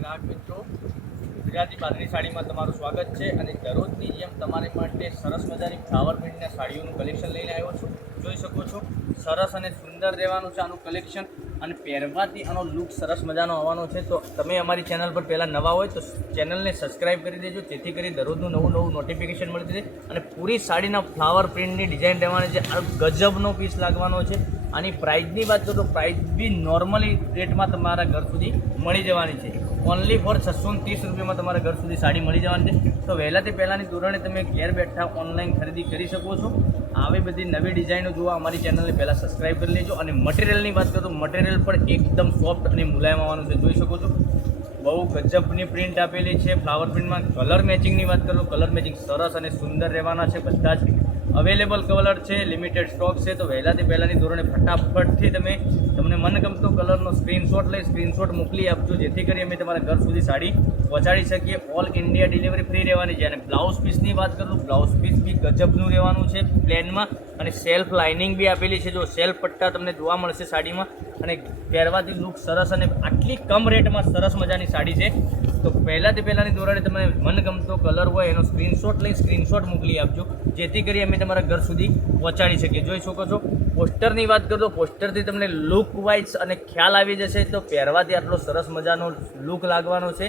ગ્રાહક મિત્રો, ગુજરાતી બાંધણી સાડીમાં તમારું સ્વાગત છે અને દરરોજની જેમ તમારી માટે સરસ મજાની ફ્લાવર પ્રિન્ટના સાડીઓનું કલેક્શન લઈને આવ્યો છું. જોઈ શકો છો સરસ અને સુંદર રહેવાનું છે આનું કલેક્શન અને પહેરવાથી આનો લુક સરસ મજાનો આવવાનો છે. તો તમે અમારી ચેનલ પર પહેલાં નવા હોય તો ચેનલને સબસ્ક્રાઈબ કરી દેજો, જેથી કરી દરરોજનું નવું નોટિફિકેશન મળતી રહે. અને પૂરી સાડીના ફ્લાવર પ્રિન્ટની ડિઝાઇન રહેવાની છે. આ ગજબનો પીસ લાગવાનો છે. આની પ્રાઇસની વાત કરું તો પ્રાઇસ બી નોર્મલી રેટમાં તમારા ઘર સુધી મળી જવાની છે. ઓનલી ફોર 630 રૂપિયામાં તમારા ઘર સુધી સાડી મળી જવાની છે. તો વહેલાથી પહેલાંની ધોરણે તમે ઘેર બેઠા ઓનલાઈન ખરીદી કરી શકો છો. આવી બધી નવી ડિઝાઇનો જોવા અમારી ચેનલને પહેલાં સબસ્ક્રાઈબ કરી લેજો. અને મટીરિયલની વાત કરું તો મટીરિયલ પણ એકદમ સોફ્ટ અને મુલાયમ આવવાનું છે. જોઈ શકો છો બહુ ગજબની પ્રિન્ટ આપેલી છે. ફ્લાવર પ્રિન્ટમાં કલર મેચિંગની વાત કરું તો કલર મેચિંગ સરસ અને સુંદર રહેવાના છે. બધા જ અવેલેબલ કલર છે, લિમિટેડ સ્ટોક છે. તો વહેલાથી પહેલાંની ધોરણે ફટાફટથી તમને મનગમતો કલરનો સ્ક્રીનશોટ લઈ સ્ક્રીનશોટ મોકલી આપજો, જેથી કરી અમે તમારા ઘર સુધી સાડી પહોંચાડી શકીએ. ઓલ ઇન્ડિયા ડિલિવરી ફ્રી રહેવાની છે. અને બ્લાઉઝ પીસની વાત કરું તો બ્લાઉઝ પીસ બી ગજબનું રહેવાનું છે પ્લેનમાં, અને સેલ્ફ લાઇનિંગ બી આપેલી છે. જો સેલ્ફ પટ્ટા તમને જોવા મળશે સાડીમાં, અને પહેરવાથી લુક સરસ અને આટલી કમ રેટમાં સરસ મજાની સાડી છે. તો પહેલાંની ધોરણે તમે મનગમતો કલર હોય એનો સ્ક્રીનશોટ લઈ સ્ક્રીનશોટ મોકલી આપજો, જેથી કરી અમે તમારા ઘર સુધી પહોંચાડી શકીએ. જોઈ શકો છો પોસ્ટરની વાત કરું તો પોસ્ટરથી તમને લુક વાઇઝ અને ખ્યાલ આવી જશે. તો પહેરવાથી આટલો સરસ મજાનો લુક લાગવાનો છે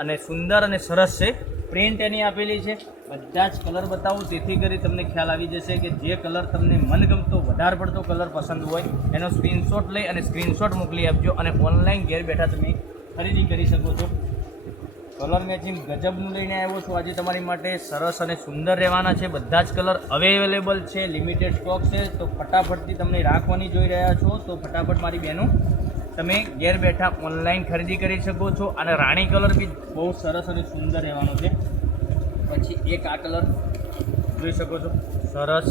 અને સુંદર અને સરસ છે. પ્રિન્ટ એની આપેલી છે. બધા જ કલર બતાવું, તેથી કરી તમને ખ્યાલ આવી જશે કે જે કલર તમને મનગમતો વધારે પડતો કલર પસંદ હોય એનો સ્ક્રીનશોટ લઈ અને સ્ક્રીનશોટ મોકલી આપજો. અને ઓનલાઈન ઘેર બેઠા તમે ખરીદી કરી શકો છો. કલર મેચિંગ ગજબનું લઈને આવ્યો છું આજે તમારી માટે. સરસ અને સુંદર રહેવાના છે. બધા જ કલર અવેલેબલ છે, લિમિટેડ સ્ટોક છે. તો ફટાફટથી તમને રાખવાની જોઈ રહ્યા છો તો ફટાફટ મારી બહેનો તમે ઘેર બેઠા ઓનલાઈન ખરીદી કરી શકો છો. અને રાણી કલર બી બહુ સરસ અને સુંદર રહેવાનો છે. પછી એક આ કલર જોઈ શકો છો સરસ.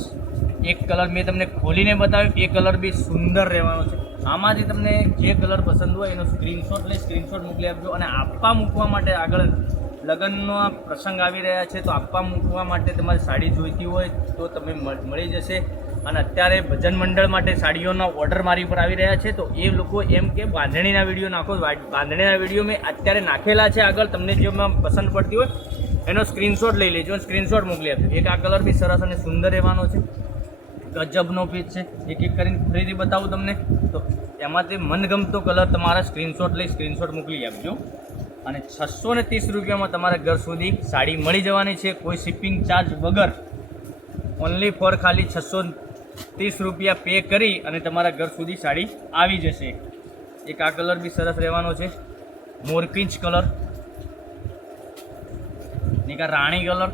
એક કલર મેં તમને ખોલીને બતાવ્યો, એ કલર બી સુંદર રહેવાનો છે. આમાંથી તમને જે કલર પસંદ હોય એનો સ્ક્રીનશોટ લઈ સ્ક્રીનશોટ મોકલી આપજો. અને આપવા મૂકવા માટે આગળ લગ્નનો પ્રસંગ આવી રહ્યા છે, તો આપવા મૂકવા માટે તમારી સાડી જોઈતી હોય તો તમે મળી જશે. અને અત્યારે ભજન મંડળ માટે સાડીઓના ઓર્ડર મારી પર આવી રહ્યા છે. તો એ લોકો એમ કે બાંધણીના વિડીયો નાખો. બાંધણીના વિડીયો મેં અત્યારે નાખેલા છે આગળ. તમને જેમાં પસંદ પડતી હોય એનો સ્ક્રીનશોટ લઈ લેજો અને સ્ક્રીનશોટ મોકલી આપજો. એક આ કલર બી સરસ અને સુંદર રહેવાનો છે. ગજબનો પીસ છે. એક એક કરીને ફરીથી બતાવું તમને. તો એમાંથી મનગમતો કલર તમારા સ્ક્રીનશોટ લઈ સ્ક્રીનશોટ મોકલી આપજો. અને 630 રૂપિયામાં તમારા ઘર સુધી સાડી મળી જવાની છે, કોઈ શિપિંગ ચાર્જ વગર. ઓનલી ફોર ખાલી 630 રૂપિયા પે કરી અને તમારા ઘર સુધી સાડી આવી જશે. એક આ કલર બી સરસ રહેવાનો છે, મોરપીંચ કલર. એક આ રાણી કલર,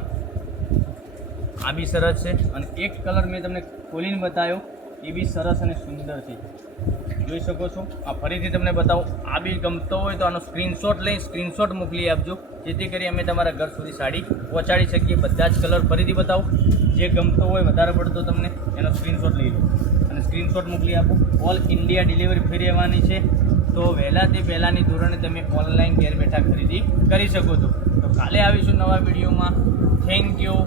આ બી સરસ છે. અને એક કલર મેં તમને ખોલીને બતાવ્યો, એ બી સરસ અને સુંદર છે. જોઈ શકો છો. આ ફરીથી તમને બતાવું. આ બી ગમતો હોય તો આનો સ્ક્રીનશોટ લઈ સ્ક્રીનશોટ મોકલી આપજો, જેથી કરી અમે તમારા ઘર સુધી સાડી પહોંચાડી શકીએ. બધા જ કલર ફરીથી બતાવું. જે ગમતો હોય વધારે પડતો તમને એનો સ્ક્રીનશોટ લઈ લો અને સ્ક્રીનશોટ મોકલી આપો. ઓલ ઇન્ડિયા ડિલિવરી ફ્રી રહેવાની છે. તો વહેલાથી પહેલાંની ધોરણે તમે ઓનલાઈન ઘેર બેઠા ખરીદી કરી શકો છો. તો કાલે આવીશું નવા વિડીયોમાં. Thank you.